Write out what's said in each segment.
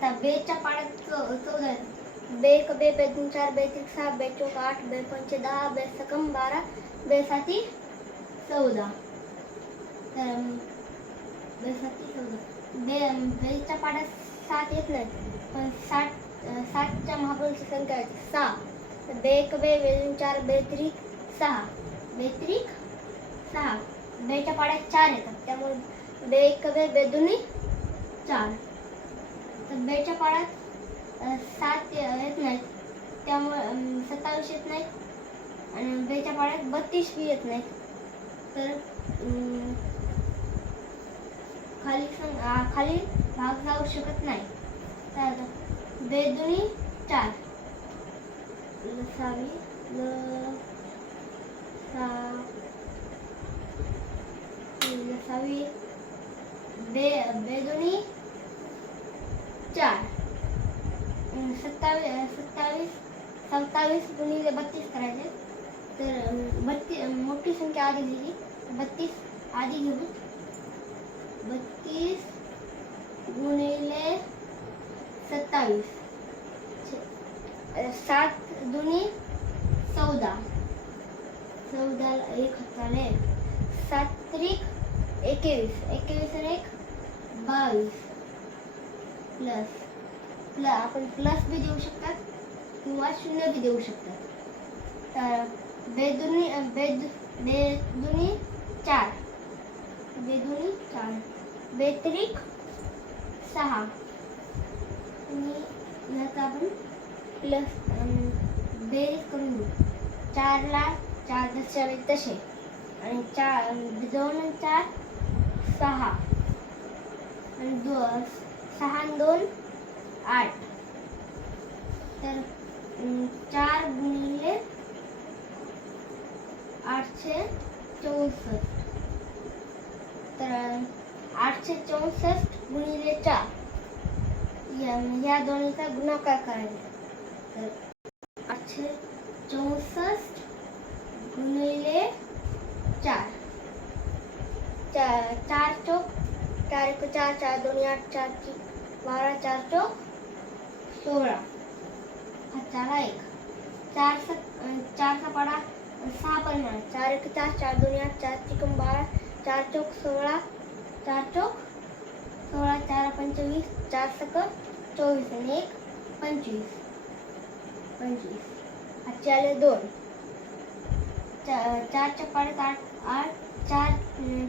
आता बेच्या पाण्यात चौदा आहेत. बे एक बे बे दोन चार बे तीन सहा बे चौक आठ बे पंचे दहा बे सकम बारा बे साती चौदा. तर बे साती चौदा. बे बेच्या पाण्यात सात येत नाहीत पण साठ सातच्या महाबळची संख्या आहे. सहा. बे एक बे बे दोन चार बे त्रिक सहा. बे त्रिक सहा. बेच्या पाड्यात चार येतात त्यामुळे बे एक बे बे दोन्ही चार. तर बेच्या पाड्यात सात येत नाहीत. त्यामुळे सत्तावीस येत नाहीत. आणि बेच्या पाड्यात बत्तीस बी येत नाहीत. तर खाली सं- खाली भाग जाऊ शकत नाही. तर बेदुनी चार. लसावी ल सा लसावी बे बेदुनी चार सत्तावीस सत्तावीस सत्तावीस बत्तीस करायचे तर बत्तीस मोठी संख्या आधी लिहिली बत्तीस आधी घेऊ बत्तीस गुणिले सत्तावीस सात दुनी चौदा चौदा एक त्रिक एकवीस एक बावीस प्लस प्ल आपण प्लस बी देऊ शकतात किंवा शून्य बी देऊ शकतात. तर बेदुनी बेद बेदुनी चार. बेदुनी चार. बेत्रिक सहा. आणि ह्याचा आपण प्लस बेरीज करून घेऊ चारला चार दशावे तसे. आणि चार दोन चार सहा. आणि दोन सहा दोन आठ। तर चार गुणिले आठशे चौसष्ट। तर आठशे चौसष्ट गुणिले चार। या या दोन्हीचा गुणाकार करायचा. तर आठशे चौसष्ट गुणिले चार। चार चार चौक चार एक चार चार दोन्ही आठ चार बारा चार चौक सोळा. चारा एक. चार सत चार चारचा सहा पन्ना चार एक चार चार दोन आठ चार चिकन बारा चार चौक सोळा चार चौक सोळा चार पंचवीस चार सक चोवीस आणि एक पंचवीस. पंचवीस. आजचे आले दोन चार चारच्या पाड्यात आठ आठ चार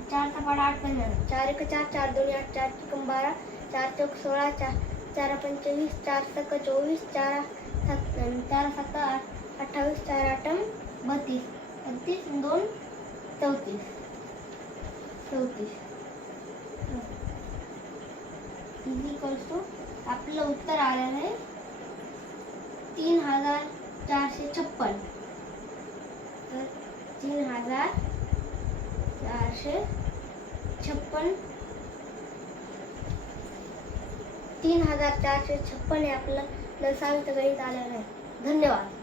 चार चारचा आठ परिमाण चार एक चार चार दोन आठ चार चिकन बारा चार चौक सोळा चार चार पंचवीस चार सक चोवीस चार सात चार सात आठ अठ्ठावीस चार आठम बत्तीस बत्तीस दोन चौतीस चौतीस. इझी करतो आपलं उत्तर आलेलं आहे तीन हजार चारशे छप्पन. तर तीन हजार चारशे छप्पन. तीन हजार चारशे छप्पन हे आपलं लसावीचं गणित आलेलं आहे. धन्यवाद.